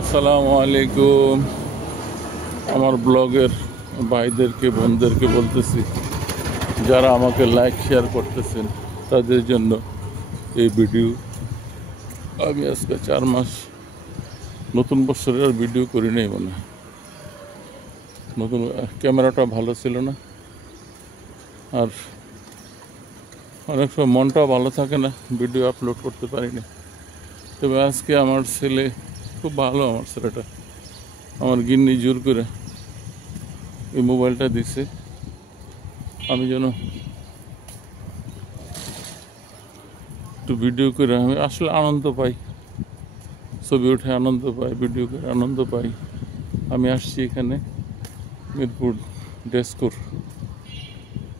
আসসালামু আলাইকুম। আমার ব্লগের ভাইদেরকে বোনদেরকে বলতেছি, যারা আমাকে লাইক শেয়ার করতেছেন তাদের জন্য এই ভিডিও। আমি আজকে 4 মাস নতুন বছরের আর ভিডিও করি নাই মনে হয়। নতুন ক্যামেরাটা ভালো ছিল না, আর অনেক সময় মনটাও ভালো থাকে না, ভিডিও আপলোড করতে পারি না। তবে আজকে আমার ছেলে খুব ভালো, আমার ছেলেটা আমার গিন্নি জোর করে এই মোবাইলটা দিছে আমি যেন একটু ভিডিও করে। আমি আসলে আনন্দ পাই, ছবি উঠে আনন্দ পাই, ভিডিও করে আনন্দ পাই। আমি আসছি এখানে মিরপুর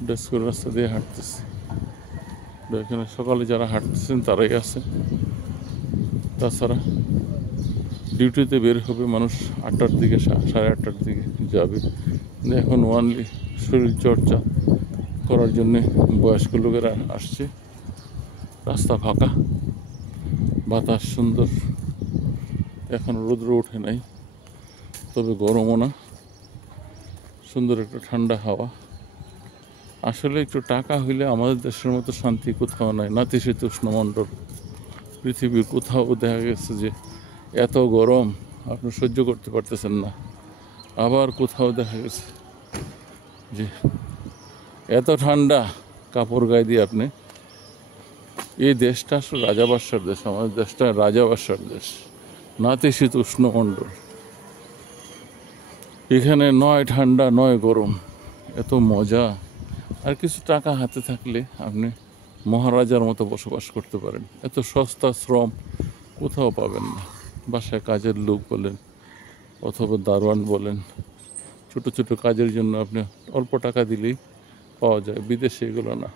ডেস্কোর রাস্তা দিয়ে হাঁটতেছি। এখানে সকালে যারা হাঁটতেছেন তারাই আছে, তাছাড়া ডিউটিতে বের হবে মানুষ 8টার দিকে, 8:30টার দিকে যাবে। এখন ওয়ানলি শরীরচর্চা করার জন্যে বয়স্ক লোকেরা আসছে। রাস্তা ফাঁকা, বাতাস সুন্দর, এখন রৌদ্র ওঠে নাই, তবে গরমও না, সুন্দর একটা ঠান্ডা হাওয়া। আসলে একটু টাকা হইলে আমাদের দেশের মতো শান্তি কোথাও নাই। নাতিশীতোষ্ণ মণ্ডল পৃথিবীর কোথাও দেখা গেছে যে এত গরম আপনি সহ্য করতে পারতেছেন না, আবার কোথাও দেখা গেছে যে এত ঠান্ডা কাপড় গায়ে দিয়ে আপনি। এই দেশটা আসলে রাজাবাসার দেশ, আমাদের দেশটা রাজাবাসার দেশ, নাতিশীতোষ্ণ মণ্ডল। এখানে নয় ঠান্ডা নয় গরম, এত মজা। আর কিছু টাকা হাতে থাকলে আপনি মহারাজার মতো বসবাস করতে পারেন। এত সস্তা শ্রম কোথাও পাবেন না। বাসায় কাজের লোক বলেন অথবা দারোয়ান বলেন, ছোট ছোট কাজের জন্য আপনি অল্প টাকা দিলেই পাওয়া যায়। বিদেশে এগুলো না।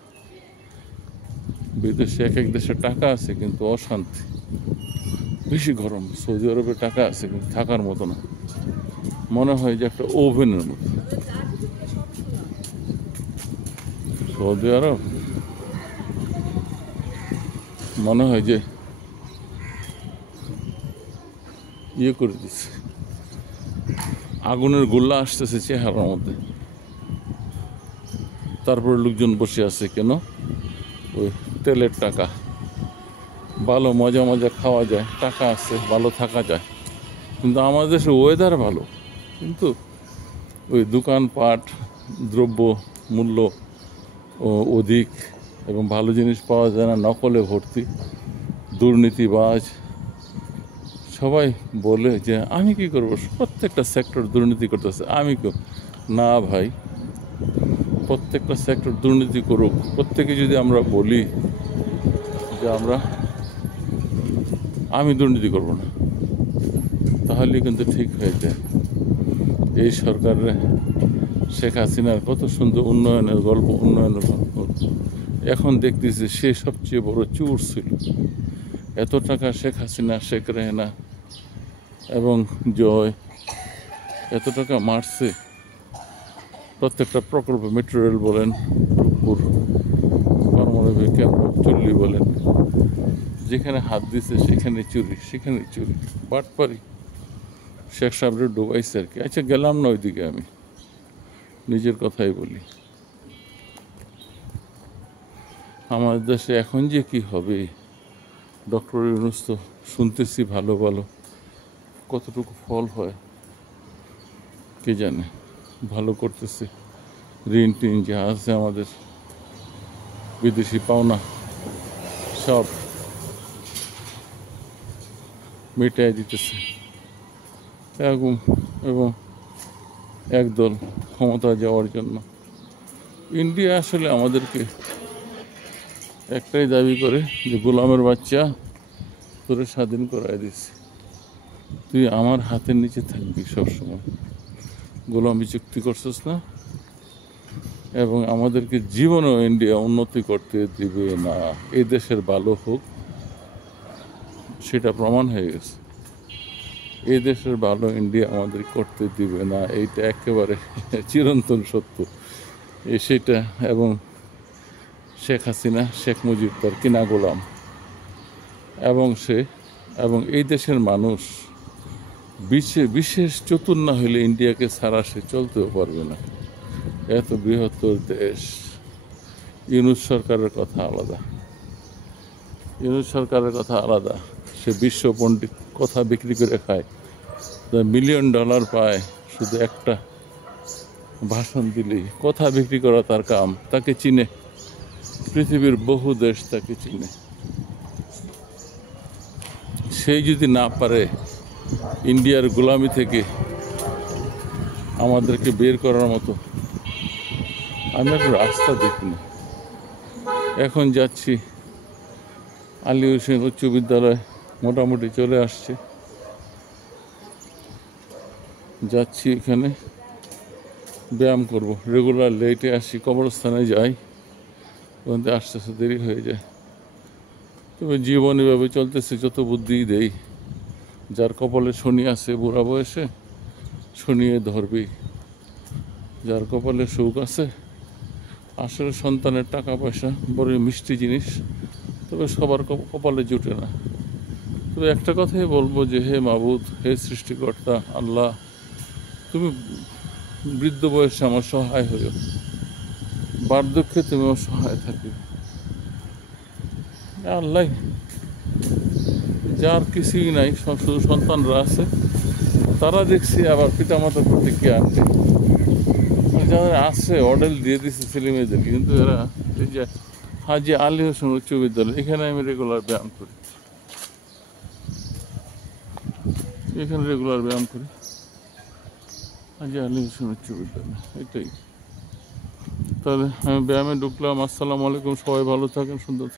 বিদেশে এক এক দেশে টাকা আছে কিন্তু অশান্তি, বেশি গরম। সৌদি আরবে টাকা আছে কিন্তু থাকার মতো না, মনে হয় যে একটা ওভেনের মতো। সৌদি আরব মনে হয় যে ইয়ে করে দিচ্ছে, আগুনের গোল্লা আসতেছে চেহারার মধ্যে। তারপরে লোকজন বসে আছে কেন? ওই তেলের টাকা। ভালো মজা মজা খাওয়া যায়, টাকা আছে, ভালো থাকা যায়। কিন্তু আমাদের দেশে ওয়েদার ভালো, কিন্তু ওই দোকানপাট, দ্রব্য মূল্য অধিক এবং ভালো জিনিস পাওয়া যায় না, নকলে ভর্তি, দুর্নীতিবাজ। সবাই বলে যে আমি কি করবো, প্রত্যেকটা সেক্টর দুর্নীতি করতেছে, আমি না ভাই, প্রত্যেকটা সেক্টর দুর্নীতি করুক। প্রত্যেকে যদি আমরা বলি যে আমি দুর্নীতি করব না, তাহলে কিন্তু ঠিক হয়ে যায়। এই সরকারের শেখ হাসিনার কত সুন্দর উন্নয়নের গল্প, এখন দেখতেছি সে সবচেয়ে বড় চোর ছিল। এত টাকা শেখ হাসিনা, শেখ রেহানা এবং জয় এত টাকা মারছে। প্রত্যেকটা প্রকল্প, মেট্রো রেল বলেন, রূপপুর পারমাণবিক কেন্দ্র, চুল্লি বলেন, যেখানে হাত দিছে সেখানে চুরি, বাটপারি। শেখ সাহেবরে ডুবাইছে আর কি। আচ্ছা, গেলাম না ওইদিকে, আমি নিজের কথাই বলি। আমাদের দেশে এখন যে কি হবে, ডক্টর ইউনূস তো শুনতেছি ভালো ভালো, কতটুকু ফল হয় কে জানে। ভালো করতেছে, ঋণ টিন যা আছে আমাদের, বিদেশি পাওনা সব মেটাই দিতেছে এবং একদল ক্ষমতা যাওয়ার জন্য। ইন্ডিয়া আসলে আমাদেরকে একটাই দাবি করে যে গোলামের বাচ্চা, তোরে স্বাধীন করাই দিছে, তুই আমার হাতের নিচে থাকবি সবসময়, গোলামি চুক্তি করছিস না। এবং আমাদেরকে জীবনেও ইন্ডিয়া উন্নতি করতে দিবে না। এই দেশের ভালো হোক, সেটা প্রমাণ হয়ে গেছে। এই দেশের ভালো ইন্ডিয়া আমাদের করতে দিবে না, এইটা একেবারে চিরন্তন সত্য। সেটা এবং শেখ হাসিনা, শেখ মুজিব তার কিনা গোলাম, এবং এই দেশের মানুষ বিশেষ চতুর না হলে ইন্ডিয়াকে ছাড়া সে চলতেও পারবে না। এত বৃহত্তর দেশ। ইউনূস সরকারের কথা আলাদা, ইউনূস সরকারের কথা আলাদা। সে বিশ্ব পণ্ডিত, কথা বিক্রি করে খায়, $1,000,000 পায় শুধু একটা ভাষণ দিলেই। কথা বিক্রি করা তার কাম। তাকে চিনে পৃথিবীর বহু দেশ, তাকে চিনে। সেই যদি না পারে ইন্ডিয়ার গোলামি থেকে আমাদেরকে বের করার মতো, আমি একটা রাস্তা দেখিনি। এখন যাচ্ছি আলী হোসেন উচ্চ বিদ্যালয়, মোটামুটি চলে আসছে। যাচ্ছি এখানে ব্যায়াম করব। রেগুলার লেটে আসি, কবরস্থানে যাই, ওখান থেকে আস্তে আস্তে দেরি হয়ে যায়। তবে জীবন এভাবে চলতেছে, যত বুদ্ধিই দেই। যার কপালে শনি আছে বুড়া বয়সে, শনিয়ে ধরবেই। যার কপালে সুখ আছে, আসলে সন্তানের টাকা পয়সা বড় মিষ্টি জিনিস, তবে সবার কপালে জুটে না। তবে একটা কথাই বলবো যে, হে মাবুদ, হে সৃষ্টিকর্তা আল্লাহ, তুমি বৃদ্ধ বয়সে আমার সহায় হইও, বার্ধক্যে তুমি আমার সহায় থাকি। আল্লাহ, যার কিছুই নাই, শুধু সন্তানরা আছে, তারা দেখছি আবার পিতামাতার প্রতি কেয়ার নেই। যাদের আছে অর্ডার দিয়ে দিচ্ছে ছেলে মেয়েদের, কিন্তু এরা এই যে হাজি আলী হোসেন উচ্চ বিদ্যালয়, এখানে আমি রেগুলার ব্যায়াম করি, এখানে রেগুলার ব্যায়াম করি, হাজি আলী হোসেন উচ্চ বিদ্যালয়, এটাই। তাহলে আমি ব্যায়ামে ঢুকলাম। আসসালামু আলাইকুম, সবাই ভালো থাকেন, সুন্দর থাকেন।